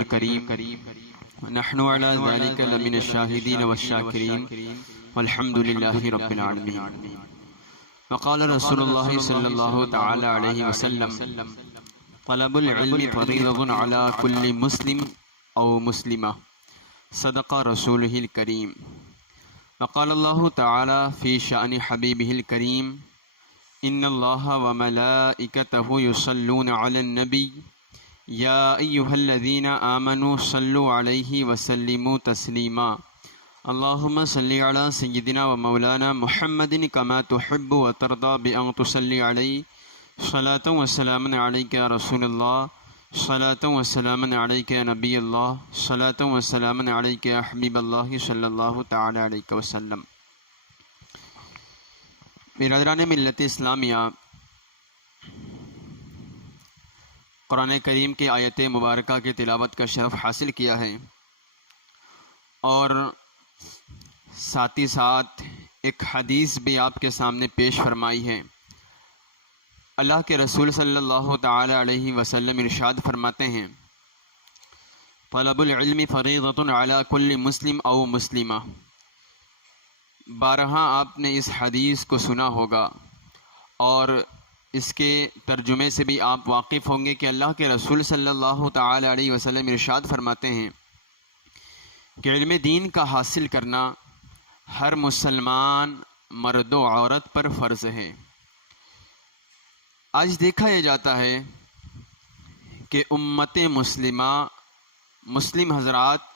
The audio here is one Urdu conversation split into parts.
الكريم ونحن على ذلك لمن الشاهدين والشاكرين والحمد لله رب العالمين. وقال رسول الله صلى الله تعالى عليه وسلم طلب العلم فريضة على كل مسلم أو مسلمة صدق رسوله الكريم. وقال الله تعالى في شأن حبيبه الكريم إن الله وملائكته يصلون على النبي يا أيها الذين آمنوا صلوا عليه وسلموا تسليما اللهم صل على سيدنا ومولانا محمد كما تحب وترضى بأن تصلي عليه صلاة وسلام عليك يا رسول الله صلاة وسلام عليك يا نبي الله صلاة وسلام عليك يا حبيب الله صلی اللہ تعالی علیہ وسلم. برادران ملت اسلامیہ، قرآن کریم کی آیت مبارکہ کی تلاوت کا شرف حاصل کیا ہے اور ساتھ ہی ساتھ ایک حدیث بھی آپ کے سامنے پیش فرمائی ہے. اللہ کے رسول صلی اللہ تعالی علیہ وسلم ارشاد فرماتے ہیں طلب العلم فریضۃ علی کل مسلم او مسلمہ. بارہا آپ نے اس حدیث کو سنا ہوگا اور اس کے ترجمے سے بھی آپ واقف ہوں گے کہ اللہ کے رسول صلی اللہ تعالی علیہ وسلم ارشاد فرماتے ہیں کہ علم دین کا حاصل کرنا ہر مسلمان مرد و عورت پر فرض ہے. آج دیکھا یہ جاتا ہے کہ امت مسلمہ، مسلم حضرات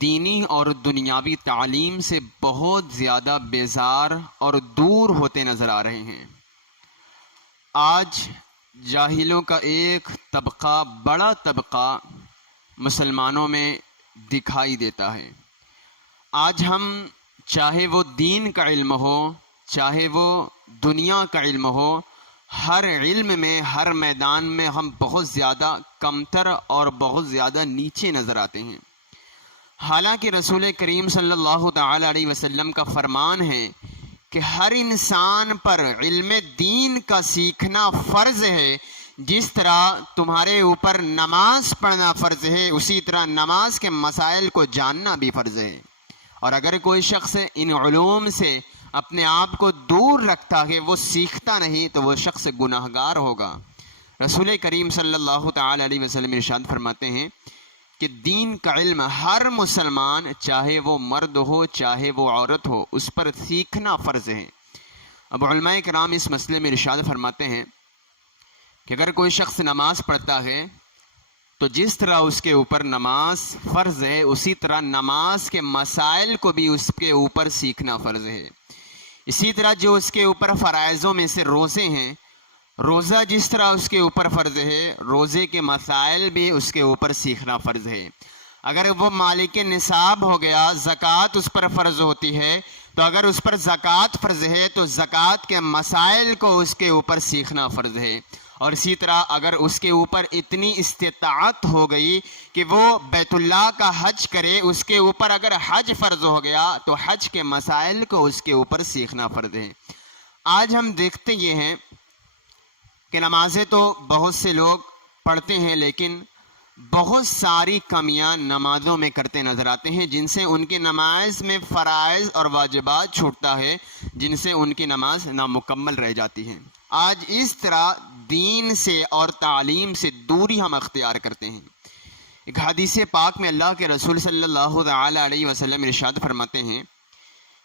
دینی اور دنیاوی تعلیم سے بہت زیادہ بیزار اور دور ہوتے نظر آ رہے ہیں. آج جاہلوں کا ایک طبقہ، بڑا طبقہ مسلمانوں میں دکھائی دیتا ہے. آج ہم چاہے وہ دین کا علم ہو، چاہے وہ دنیا کا علم ہو، ہر علم میں، ہر میدان میں ہم بہت زیادہ کمتر اور بہت زیادہ نیچے نظر آتے ہیں. حالانکہ رسول کریم صلی اللہ تعالی علیہ وسلم کا فرمان ہے کہ ہر انسان پر علم دین کا سیکھنا فرض ہے. جس طرح تمہارے اوپر نماز پڑھنا فرض ہے، اسی طرح نماز کے مسائل کو جاننا بھی فرض ہے. اور اگر کوئی شخص ان علوم سے اپنے آپ کو دور رکھتا ہے، وہ سیکھتا نہیں، تو وہ شخص گناہگار ہوگا. رسول کریم صلی اللہ تعالی علیہ وسلم ارشاد فرماتے ہیں کہ دین کا علم ہر مسلمان، چاہے وہ مرد ہو چاہے وہ عورت ہو، اس پر سیکھنا فرض ہے. اب علماء کرام اس مسئلے میں ارشاد فرماتے ہیں کہ اگر کوئی شخص نماز پڑھتا ہے تو جس طرح اس کے اوپر نماز فرض ہے، اسی طرح نماز کے مسائل کو بھی اس کے اوپر سیکھنا فرض ہے. اسی طرح جو اس کے اوپر فرائضوں میں سے روزے ہیں، روزہ جس طرح اس کے اوپر فرض ہے، روزے کے مسائل بھی اس کے اوپر سیکھنا فرض ہے. اگر وہ مالک نصاب ہو گیا، زکوٰۃ اس پر فرض ہوتی ہے، تو اگر اس پر زکوٰۃ فرض ہے تو زکوٰۃ کے مسائل کو اس کے اوپر سیکھنا فرض ہے. اور اسی طرح اگر اس کے اوپر اتنی استطاعت ہو گئی کہ وہ بیت اللہ کا حج کرے، اس کے اوپر اگر حج فرض ہو گیا تو حج کے مسائل کو اس کے اوپر سیکھنا فرض ہے. آج ہم دیکھتے یہ ہیں کہ نمازیں تو بہت سے لوگ پڑھتے ہیں، لیکن بہت ساری کمیاں نمازوں میں کرتے نظر آتے ہیں، جن سے ان کی نماز میں فرائض اور واجبات چھوٹتا ہے، جن سے ان کی نماز نامکمل رہ جاتی ہے. آج اس طرح دین سے اور تعلیم سے دوری ہم اختیار کرتے ہیں. ایک حدیث پاک میں اللہ کے رسول صلی اللہ تعالی علیہ وسلم ارشاد فرماتے ہیں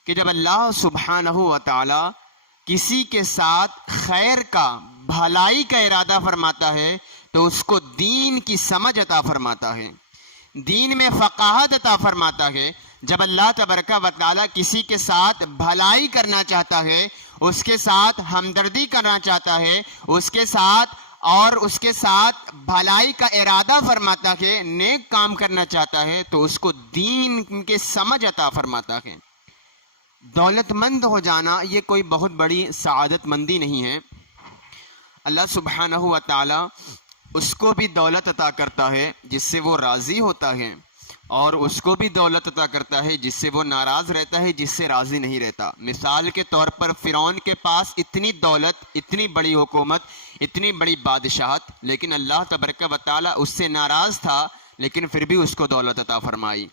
کہ جب اللہ سبحانہ و تعالی کسی کے ساتھ خیر کا، بھلائی کا ارادہ فرماتا ہے تو اس کو دین کی سمجھ عطا فرماتا ہے، دین میں فقاہت عطا فرماتا ہے. جب اللہ تبارک و تعالی کسی کے ساتھ بھلائی کرنا چاہتا ہے، اس کے ساتھ ہمدردی کرنا چاہتا ہے، اس کے ساتھ بھلائی کا ارادہ فرماتا ہے، نیک کام کرنا چاہتا ہے، تو اس کو دین کے سمجھ عطا فرماتا ہے. دولت مند ہو جانا یہ کوئی بہت بڑی سعادت مندی نہیں ہے. اللہ سبحانہ و تعالی اس کو بھی دولت عطا کرتا ہے جس سے وہ راضی ہوتا ہے، اور اس کو بھی دولت عطا کرتا ہے جس سے وہ ناراض رہتا ہے، جس سے راضی نہیں رہتا. مثال کے طور پر فرعون کے پاس اتنی دولت، اتنی بڑی حکومت، اتنی بڑی بادشاہت، لیکن اللہ تبارک و تعالیٰ اس سے ناراض تھا، لیکن پھر بھی اس کو دولت عطا فرمائی۔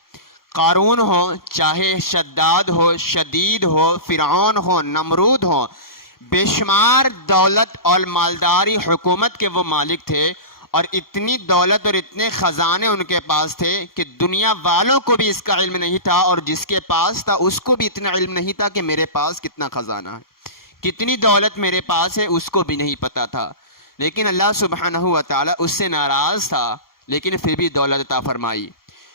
قارون ہو، چاہے شداد ہو، شدید ہو، فرعون ہو، نمرود ہو، بے شمار دولت اور مالداری حکومت کے وہ مالک تھے، اور اتنی دولت اور اتنے خزانے ان کے پاس تھے کہ دنیا والوں کو بھی اس کا علم نہیں تھا، اور جس کے پاس تھا اس کو بھی اتنا علم نہیں تھا کہ میرے پاس کتنا خزانہ ہے، کتنی دولت میرے پاس ہے، اس کو بھی نہیں پتا تھا۔ لیکن اللہ سبحانہ و تعالیٰ اس سے ناراض تھا، لیکن پھر بھی دولت عطا فرمائی۔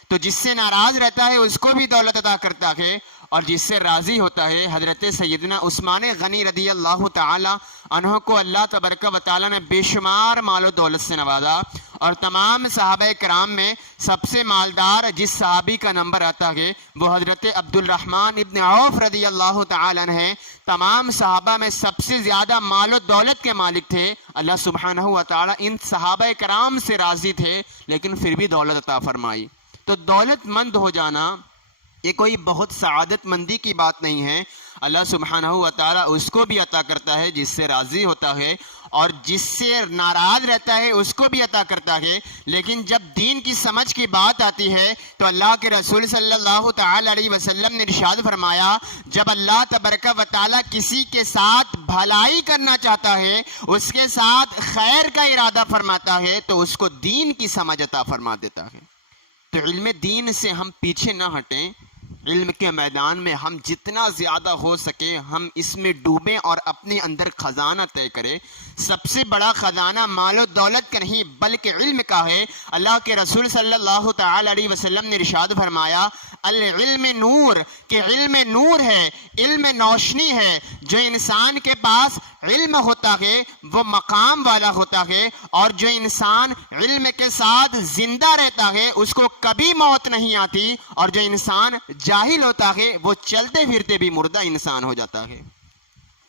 تو جس سے ناراض رہتا ہے اس کو بھی دولت عطا کرتا ہے، اور جس سے راضی ہوتا ہے، حضرت سیدنا عثمان غنی رضی اللہ تعالی عنہ کو اللہ تبارک و تعالیٰ نے بے شمار مال و دولت سے نوازا، اور تمام صحابہ کرام میں سب سے مالدار جس صحابی کا نمبر آتا ہے وہ حضرت عبد الرحمن ابن عوف رضی اللہ تعالیٰ عنہ ہیں۔ تمام صحابہ میں سب سے زیادہ مال و دولت کے مالک تھے۔ اللہ سبحانہ و تعالیٰ ان صحابہ کرام سے راضی تھے، لیکن پھر بھی دولت عطا فرمائی۔ تو دولت مند ہو جانا یہ کوئی بہت سعادت مندی کی بات نہیں ہے۔ اللہ سبحانہ و تعالیٰ اس کو بھی عطا کرتا ہے جس سے راضی ہوتا ہے، اور جس سے ناراض رہتا ہے اس کو بھی عطا کرتا ہے۔ لیکن جب دین کی سمجھ کی بات آتی ہے تو اللہ کے رسول صلی اللہ تعالی علیہ وسلم نے ارشاد فرمایا، جب اللہ تبارک و تعالیٰ کسی کے ساتھ بھلائی کرنا چاہتا ہے، اس کے ساتھ خیر کا ارادہ فرماتا ہے، تو اس کو دین کی سمجھ عطا فرما دیتا ہے۔ تو علم دین سے ہم پیچھے نہ ہٹیں، علم کے میدان میں ہم جتنا زیادہ ہو سکے ہم اس میں ڈوبیں اور اپنے اندر خزانہ طے کریں۔ سب سے بڑا خزانہ مال و دولت کا نہیں بلکہ علم کا ہے۔ اللہ کے رسول صلی اللہ تعالی علیہ وسلم نے ارشاد فرمایا، العلم نور، کہ علم نور ہے، علم روشنی ہے۔ جو انسان کے پاس علم ہوتا ہے وہ مقام والا ہوتا ہے، اور جو انسان علم کے ساتھ زندہ رہتا ہے اس کو کبھی موت نہیں آتی، اور جو انسان جاہل ہوتا ہے وہ چلتے پھرتے بھی مردہ انسان ہو جاتا ہے۔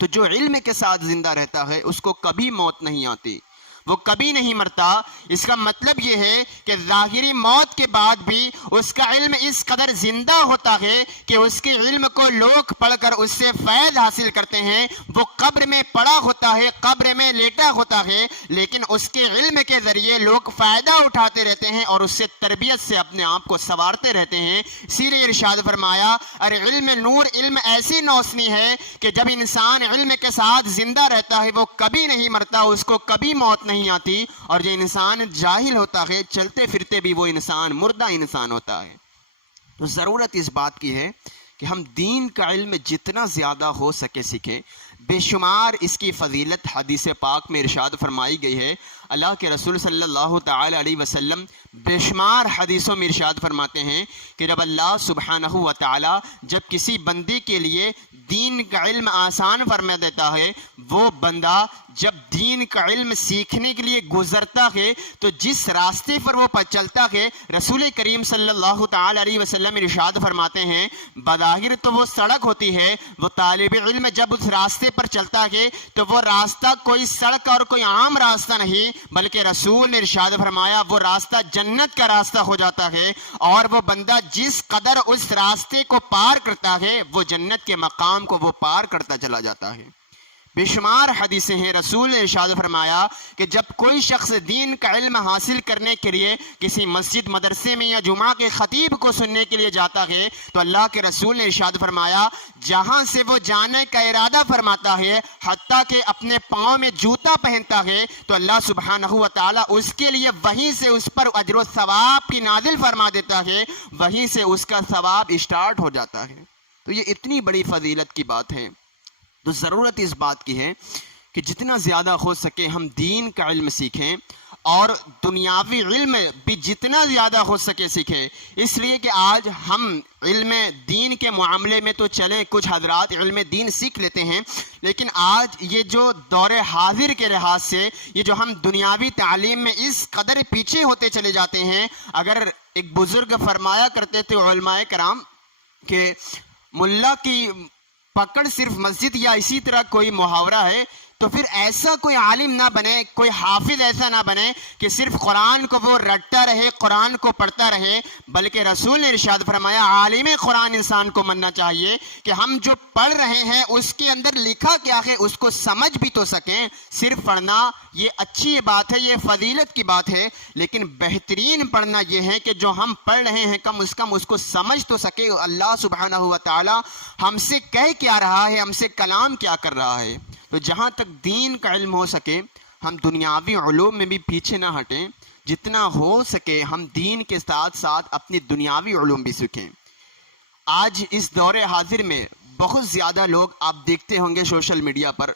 تو جو علم کے ساتھ زندہ رہتا ہے اس کو کبھی موت نہیں آتی، وہ کبھی نہیں مرتا۔ اس کا مطلب یہ ہے کہ ظاہری موت کے بعد بھی اس کا علم اس قدر زندہ ہوتا ہے کہ اس کے علم کو لوگ پڑھ کر اس سے فیض حاصل کرتے ہیں۔ وہ قبر میں پڑا ہوتا ہے، قبر میں لیٹا ہوتا ہے، لیکن اس کے علم کے ذریعے لوگ فائدہ اٹھاتے رہتے ہیں اور اس سے تربیت سے اپنے آپ کو سنوارتے رہتے ہیں۔ اسی لیے ارشاد فرمایا، ارے علم نور، علم ایسی روشنی ہے کہ جب انسان علم کے ساتھ زندہ رہتا ہے وہ کبھی نہیں مرتا، اس کو کبھی موت نہیں آتی، اور جو انسان جاہل ہوتا ہے چلتے پھرتے بھی وہ انسان مردہ انسان ہوتا ہے۔ تو ضرورت اس بات کی ہے کہ ہم دین کا علم جتنا زیادہ ہو سکے سیکھیں۔ بے شمار اس کی فضیلت حدیث پاک میں ارشاد فرمائی گئی ہے۔ اللہ کے رسول صلی اللہ تعالی علیہ وسلم بے شمار حدیثوں میں ارشاد فرماتے ہیں کہ جب اللہ سبحانہ و تعالی جب کسی بندے کے لیے دین کا علم آسان فرما دیتا ہے، وہ بندہ جب دین کا علم سیکھنے کے لیے گزرتا ہے تو جس راستے پر وہ چلتا ہے، رسول کریم صلی اللہ تعالی علیہ وسلم ارشاد فرماتے ہیں، بظاہر تو وہ سڑک ہوتی ہے، وہ طالب علم جب اس راستے پر چلتا ہے تو وہ راستہ کوئی سڑک اور کوئی عام راستہ نہیں، بلکہ رسول نے ارشاد فرمایا وہ راستہ جنت کا راستہ ہو جاتا ہے، اور وہ بندہ جس قدر اس راستے کو پار کرتا ہے وہ جنت کے مقام کو وہ پار کرتا چلا جاتا ہے۔ بے شمار حدیثیں ہیں، رسول نے ارشاد فرمایا کہ جب کوئی شخص دین کا علم حاصل کرنے کے لیے کسی مسجد مدرسے میں یا جمعہ کے خطیب کو سننے کے لیے جاتا ہے تو اللہ کے رسول نے ارشاد فرمایا جہاں سے وہ جانے کا ارادہ فرماتا ہے حتیٰ کہ اپنے پاؤں میں جوتا پہنتا ہے تو اللہ سبحانہ و تعالیٰ اس کے لیے وہیں سے اس پر اجر و ثواب کی نازل فرما دیتا ہے، وہیں سے اس کا ثواب اسٹارٹ ہو جاتا ہے۔ تو یہ اتنی بڑی فضیلت کی بات ہے۔ تو ضرورت اس بات کی ہے کہ جتنا زیادہ ہو سکے ہم دین کا علم سیکھیں، اور دنیاوی علم بھی جتنا زیادہ ہو سکے سیکھیں، اس لیے کہ آج ہم علم دین کے معاملے میں تو چلیں، کچھ حضرات علم دین سیکھ لیتے ہیں، لیکن آج یہ جو دور حاضر کے لحاظ سے یہ جو ہم دنیاوی تعلیم میں اس قدر پیچھے ہوتے چلے جاتے ہیں۔ اگر ایک بزرگ فرمایا کرتے تھے علماء کرام کہ ملا کی پکڑ صرف مسجد، یا اسی طرح کوئی محاورہ ہے تو پھر ایسا کوئی عالم نہ بنے، کوئی حافظ ایسا نہ بنے کہ صرف قرآن کو وہ رٹتا رہے، قرآن کو پڑھتا رہے، بلکہ رسول نے ارشاد فرمایا عالم قرآن انسان کو ماننا چاہیے کہ ہم جو پڑھ رہے ہیں اس کے اندر لکھا کیا ہے اس کو سمجھ بھی تو سکیں۔ صرف پڑھنا یہ اچھی بات ہے، یہ فضیلت کی بات ہے، لیکن بہترین پڑھنا یہ ہے کہ جو ہم پڑھ رہے ہیں کم از کم اس کو سمجھ تو سکے اللہ سبحانہ و تعالی ہم سے کہہ کیا رہا ہے، ہم سے کلام کیا کر رہا ہے۔ تو جہاں تک دین کا علم ہو سکے ہم دنیاوی علوم میں بھی پیچھے نہ ہٹیں، جتنا ہو سکے ہم دین کے ساتھ ساتھ اپنی دنیاوی علوم بھی سیکھیں۔ آج اس دور حاضر میں بہت زیادہ لوگ آپ دیکھتے ہوں گے سوشل میڈیا پر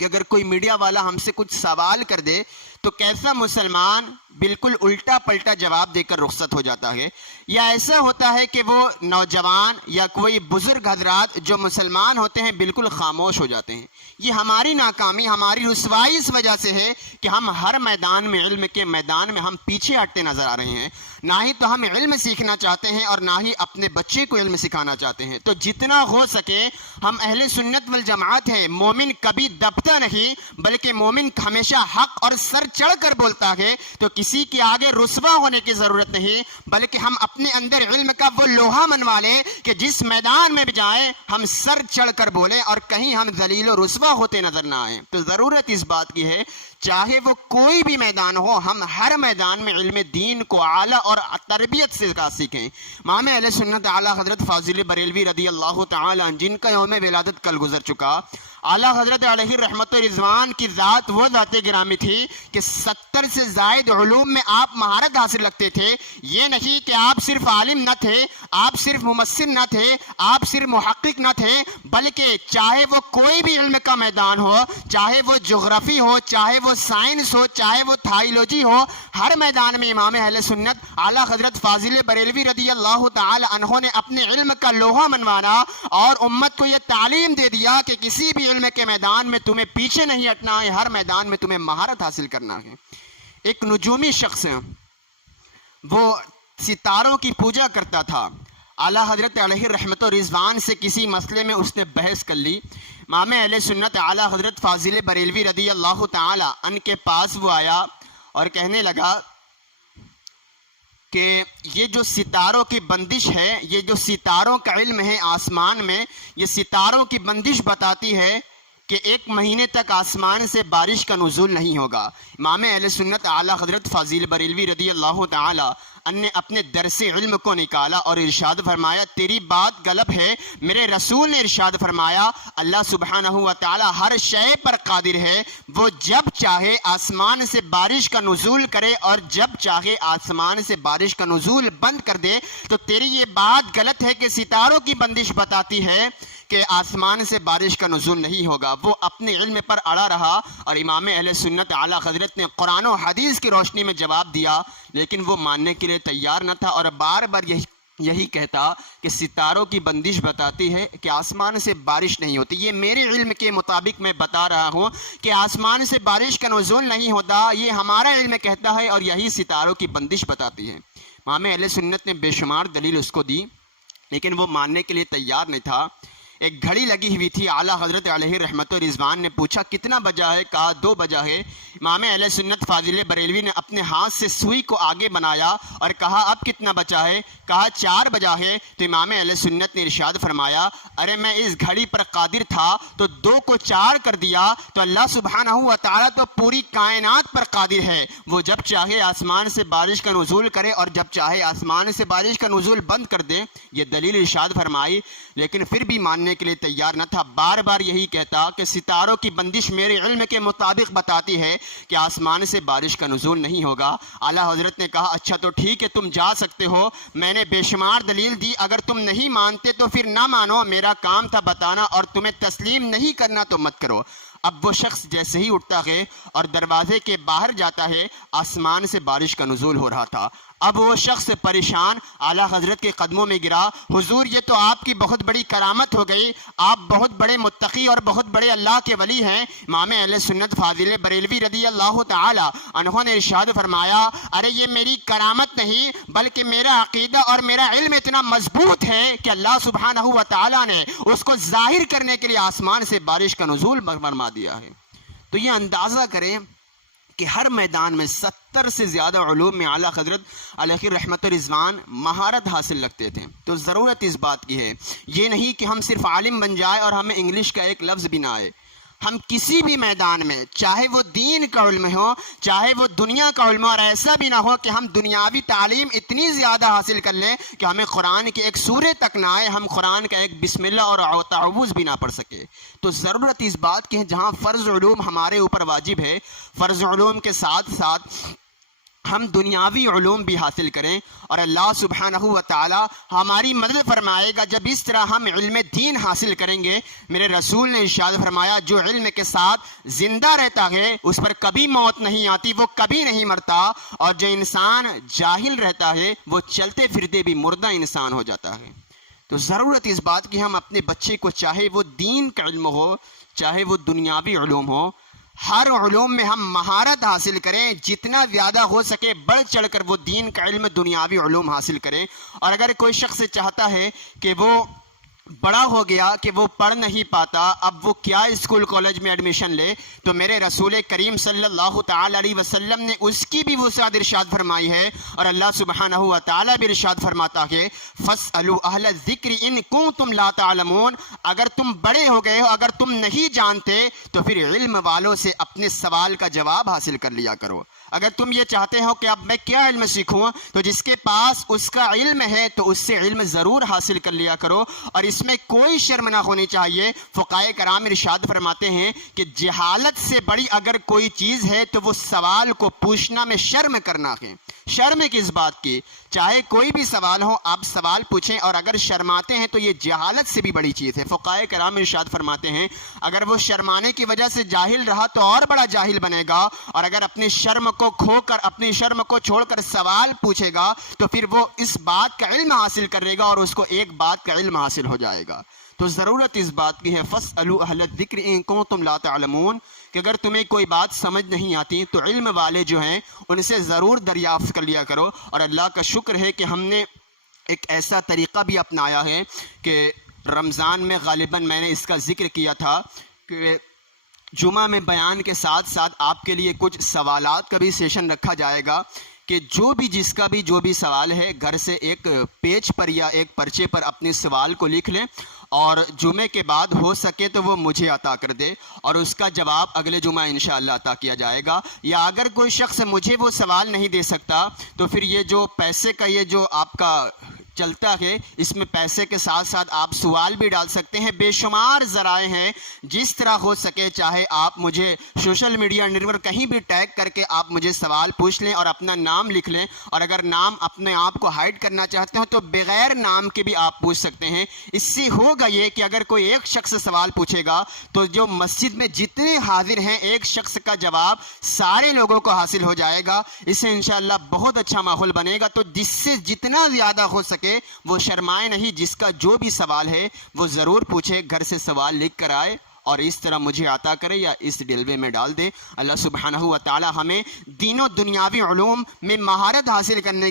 کہ اگر کوئی میڈیا والا ہم سے کچھ سوال کر دے تو کیسا مسلمان بالکل الٹا پلٹا جواب دے کر رخصت ہو جاتا ہے، یا ایسا ہوتا ہے کہ وہ نوجوان یا کوئی بزرگ حضرات جو مسلمان ہوتے ہیں بالکل خاموش ہو جاتے ہیں۔ یہ ہماری ناکامی، ہماری رسوائی اس وجہ سے ہے کہ ہم ہر میدان میں، علم کے میدان میں ہم پیچھے ہٹتے نظر آ رہے ہیں۔ نہ ہی تو ہم علم سیکھنا چاہتے ہیں اور نہ ہی اپنے بچے کو علم سکھانا چاہتے ہیں۔ تو جتنا ہو سکے ہم اہل سنت والجماعت ہیں، مومن کبھی دبتا نہیں بلکہ مومن ہمیشہ حق اور سر چڑھ کر بولتا ہے، تو کسی کے آگے رسوا ہونے کی ضرورت نہیں، بلکہ ہم اپنے اندر علم کا وہ لوہا منوا لیں کہ جس میدان میں بھی جائیں ہم سر چڑھ کر بولیں اور کہیں ہم ذلیل و رسوا ہوتے نظر نہ آئیں۔ تو ضرورت اس بات کی ہے چاہے وہ کوئی بھی میدان ہو، ہم ہر میدان میں علم دین کو اعلیٰ اور تربیت سے سیکھیں۔ امام اہل سنت اعلیٰ حضرت فاضل بریلوی رضی اللہ تعالیٰ عنہ جن کا یوم ولادت کل گزر چکا، اعلیٰ حضرت علیہ رحمت و رضوان کی ذات وہ ذات گرامی تھی کہ 70 سے زائد علوم میں آپ مہارت حاصل رکھتے تھے۔ یہ نہیں کہ آپ صرف عالم نہ تھے، آپ صرف ممثل نہ تھے، آپ صرف محقق نہ تھے، بلکہ چاہے وہ کوئی بھی علم کا میدان ہو، چاہے وہ جغرافی ہو، چاہے وہ سائنس ہو، چاہے وہ تھائیلوجی ہو، ہر میدان میں امام اہل سنت اعلیٰ حضرت فاضل بریلوی رضی اللہ تعالی عنہ نے اپنے علم کا لوہا منوانا اور امت کو یہ تعلیم دے دیا کہ کسی بھی علم کے میدان میں تمہیں پیچھے نہیں ہٹنا ہے، ہر میدان میں تمہیں مہارت حاصل کرنا ہے۔ ایک نجومی شخص ہے، وہ ستاروں کی پوجا کرتا تھا۔ اعلیٰ حضرت علیہ رحمت و رضوان سے کسی مسئلے میں اس نے بحث کر لی۔ امام اہل سنت اعلیٰ حضرت فاضل بریلوی رضی اللہ تعالی عنہ کے پاس وہ آیا اور کہنے لگا کہ یہ جو ستاروں کی بندش ہے، یہ جو ستاروں کا علم ہے آسمان میں، یہ ستاروں کی بندش بتاتی ہے کہ 1 مہینے تک آسمان سے بارش کا نزول نہیں ہوگا۔ امام اہل سنت اعلیٰ حضرت فاضل بریلوی رضی اللہ تعالی عنہ نے اپنے درس علم کو نکالا اور ارشاد فرمایا تیری بات غلط ہے، میرے رسول نے ارشاد فرمایا اللہ سبحانہ و تعالی ہر شے پر قادر ہے، وہ جب چاہے آسمان سے بارش کا نزول کرے اور جب چاہے آسمان سے بارش کا نزول بند کر دے۔ تو تیری یہ بات غلط ہے کہ ستاروں کی بندش بتاتی ہے کہ آسمان سے بارش کا نزول نہیں ہوگا۔ وہ اپنے علم پر اڑا رہا اور امام اہل سنت اعلیٰ حضرت نے قرآن و حدیث کی روشنی میں جواب دیا، لیکن وہ ماننے کے لیے تیار نہ تھا اور بار بار یہی کہتا کہ ستاروں کی بندش بتاتی ہے کہ آسمان سے بارش نہیں ہوتی۔ یہ میرے علم کے مطابق میں بتا رہا ہوں کہ آسمان سے بارش کا نزول نہیں ہوتا، یہ ہمارا علم کہتا ہے اور یہی ستاروں کی بندش بتاتی ہے۔ امام اہل سنت نے بے شمار دلیل اس کو دی، لیکن وہ ماننے کے لیے تیار نہیں تھا۔ ایک گھڑی لگی ہوئی تھی، اعلیٰ حضرت علیہ رحمت و رضوان نے پوچھا کتنا بجا ہے؟ کہا 2 بجا ہے۔ امام اہل سنت فاضل بریلوی نے اپنے ہاتھ سے سوئی کو آگے بنایا اور کہا اب کتنا بچا ہے؟ کہا 4 بجا ہے۔ تو امام اہل سنت نے ارشاد فرمایا ارے میں اس گھڑی پر قادر تھا تو 2 کو 4 کر دیا، تو اللہ سبحانہ و تعالیٰ تو پوری کائنات پر قادر ہے، وہ جب چاہے آسمان سے بارش کا نزول کرے اور جب چاہے آسمان سے بارش کا نزول بند کر دے۔ یہ دلیل ارشاد فرمائی، لیکن پھر بھی ماننے کے لیے تیار نہ تھا، بار بار یہی کہتا کہ ستاروں کی بندش میرے علم کے مطابق بتاتی ہے کہ آسمان سے بارش کا نزول نہیں ہوگا۔ اعلیٰ حضرت نے کہا اچھا تو ٹھیک ہے تم جا سکتے ہو، میں نے بے شمار دلیل دی، اگر تم نہیں مانتے تو پھر نہ مانو، میرا کام تھا بتانا اور تمہیں تسلیم نہیں کرنا تو مت کرو۔ اب وہ شخص جیسے ہی اٹھتا ہے اور دروازے کے باہر جاتا ہے آسمان سے بارش کا نزول ہو رہا تھا۔ اب وہ شخص پریشان اعلیٰ حضرت کے قدموں میں گرا، حضور یہ تو آپ کی بہت بڑی کرامت ہو گئی، آپ بہت بڑے متقی اور بہت بڑے اللہ کے ولی ہیں۔ امام اہل سنت فاضل بریلوی رضی اللہ تعالی عنہ نے ارشاد فرمایا ارے یہ میری کرامت نہیں بلکہ میرا عقیدہ اور میرا علم اتنا مضبوط ہے کہ اللہ سبحانہ و تعالی نے اس کو ظاہر کرنے کے لیے آسمان سے بارش کا نزول فرما دیا ہے۔ تو یہ اندازہ کریں کہ ہر میدان میں 70 سے زیادہ علوم میں اعلیٰ حضرت علیہ رحمت و رضوان مہارت حاصل رکھتے تھے. تو ضرورت اس بات کی ہے، یہ نہیں کہ ہم صرف عالم بن جائے اور ہمیں انگلش کا ایک لفظ بھی نہ آئے. ہم کسی بھی میدان میں، چاہے وہ دین کا علم ہو، چاہے وہ دنیا کا علم ہو، اور ایسا بھی نہ ہو کہ ہم دنیاوی تعلیم اتنی زیادہ حاصل کر لیں کہ ہمیں قرآن کی ایک سورہ تک نہ آئے، ہم قرآن کا ایک بسم اللہ اور تعوذ بھی نہ پڑھ سکے. تو ضرورت اس بات کی ہے، جہاں فرض علوم ہمارے اوپر واجب ہے، فرض علوم کے ساتھ ساتھ ہم دنیاوی علوم بھی حاصل کریں، اور اللہ سبحانہ و تعالی ہماری مدد فرمائے گا جب اس طرح ہم علم دین حاصل کریں گے. میرے رسول نے ارشاد فرمایا، جو علم کے ساتھ زندہ رہتا ہے اس پر کبھی موت نہیں آتی، وہ کبھی نہیں مرتا، اور جو انسان جاہل رہتا ہے وہ چلتے پھرتے بھی مردہ انسان ہو جاتا ہے. تو ضرورت اس بات کی ہم اپنے بچے کو، چاہے وہ دین کا علم ہو چاہے وہ دنیاوی علوم ہو، ہر علوم میں ہم مہارت حاصل کریں، جتنا زیادہ ہو سکے بڑھ چڑھ کر وہ دین کا علم، دنیاوی علوم حاصل کریں. اور اگر کوئی شخص چاہتا ہے کہ وہ بڑا ہو گیا کہ وہ پڑھ نہیں پاتا، اب وہ کیا اسکول کالج میں ایڈمیشن لے، تو میرے رسول کریم صلی اللہ تعالی علیہ وسلم نے اس کی بھی وسعت ارشاد فرمائی ہے، اور اللہ سبحانہ و تعالی بھی ارشاد فرماتا ہے، فَاسْأَلُوا أَهْلَ الذِّكْرِ إِن كُنتُمْ لَا تَعْلَمُونَ. اگر تم بڑے ہو گئے ہو، اگر تم نہیں جانتے تو پھر علم والوں سے اپنے سوال کا جواب حاصل کر لیا کرو. اگر تم یہ چاہتے ہو کہ اب میں کیا علم سیکھوں، تو جس کے پاس اس کا علم ہے تو اس سے علم ضرور حاصل کر لیا کرو، اور اس میں کوئی شرم نہ ہونی چاہیے. فقہائے کرام ارشاد فرماتے ہیں کہ جہالت سے بڑی اگر کوئی چیز ہے تو وہ سوال کو پوچھنا میں شرم کرنا ہے. شرم کس بات کی؟ چاہے کوئی بھی سوال ہو آپ سوال پوچھیں، اور اگر شرماتے ہیں تو یہ جہالت سے بھی بڑی چیز ہے. فقہائے کرام ارشاد فرماتے ہیں اگر وہ شرمانے کی وجہ سے جاہل رہا تو اور بڑا جاہل بنے گا، اور اگر اپنی شرم کو کھو کر، اپنی شرم کو چھوڑ کر سوال پوچھے گا تو پھر وہ اس بات کا علم حاصل کرے گا، اور اس کو ایک بات کا علم حاصل ہو جائے گا. تو ضرورت اس بات کی ہے، فَاسْأَلُوا أَهْلَ الذِّكْرِ إِن كُنتُمْ لَا تَعْلَمُونَ، کہ اگر تمہیں کوئی بات سمجھ نہیں آتی تو علم والے جو ہیں ان سے ضرور دریافت کر لیا کرو. اور اللہ کا شکر ہے کہ ہم نے ایک ایسا طریقہ بھی اپنایا ہے کہ رمضان میں غالباً میں نے اس کا ذکر کیا تھا کہ جمعہ میں بیان کے ساتھ ساتھ آپ کے لیے کچھ سوالات کا بھی سیشن رکھا جائے گا، کہ جس کا بھی جو بھی سوال ہے گھر سے ایک پیج پر یا ایک پرچے پر اپنے سوال کو لکھ لیں، اور جمعے کے بعد ہو سکے تو وہ مجھے عطا کر دے، اور اس کا جواب اگلے جمعہ انشاءاللہ عطا کیا جائے گا. یا اگر کوئی شخص مجھے وہ سوال نہیں دے سکتا تو پھر یہ جو پیسے کا یہ جو آپ کا چلتا ہے، اس میں پیسے کے ساتھ ساتھ آپ سوال بھی ڈال سکتے ہیں. بے شمار ذرائع ہیں، جس طرح ہو سکے چاہے آپ مجھے سوشل میڈیا نیٹورک کہیں بھی ٹیگ کر کے آپ مجھے سوال پوچھ لیں اور اپنا نام لکھ لیں، اور اگر نام اپنے آپ کو ہائڈ کرنا چاہتے ہو تو بغیر نام کے بھی آپ پوچھ سکتے ہیں. اس سے ہوگا یہ کہ اگر کوئی ایک شخص سوال پوچھے گا تو جو مسجد میں جتنے حاضر ہیں ایک شخص کا جواب سارے لوگوں کو حاصل ہو جائے گا. اس سے انشاءاللہ بہت اچھا ماحول بنے گا. تو جس سے جتنا زیادہ ہو سکے وہ شرمائے نہیں، جس کا جو بھی سوال ہے وہ ضرور پوچھے، گھر سے سوال لکھ کر آئے اور اس طرح مجھے عطا کرے یا اس ڈلوے میں ڈال دے. اللہ سبحانہ و تعالی ہمیں دین و دنیاوی علوم میں مہارت حاصل کرنے